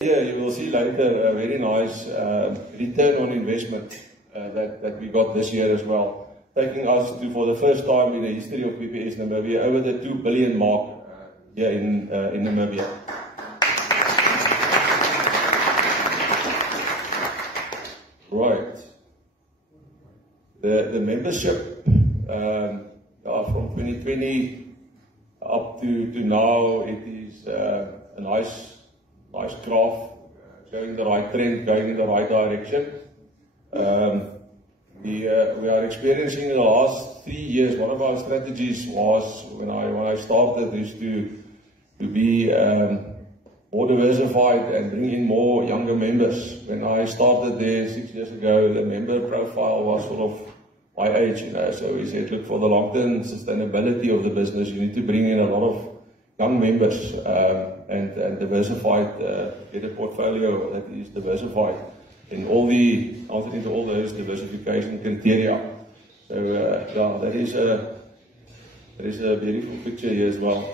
Here you will see later a very nice return on investment that we got this year as well, taking us to, for the first time in the history of PPS Namibia, over the 2 billion mark here in Namibia. Right. The membership from 2020 up to now, it is a nice graph showing the right trend, going in the right direction. We are experiencing in the last 3 years, one of our strategies was, when I started, is to be more diversified and bring in more younger members. When I started there 6 years ago, the member profile was sort of my age, so we said, look, for the long-term sustainability of the business, you need to bring in a lot of young members and diversified, get a portfolio that is diversified in answering to all those diversification criteria. So that is a beautiful picture here as well.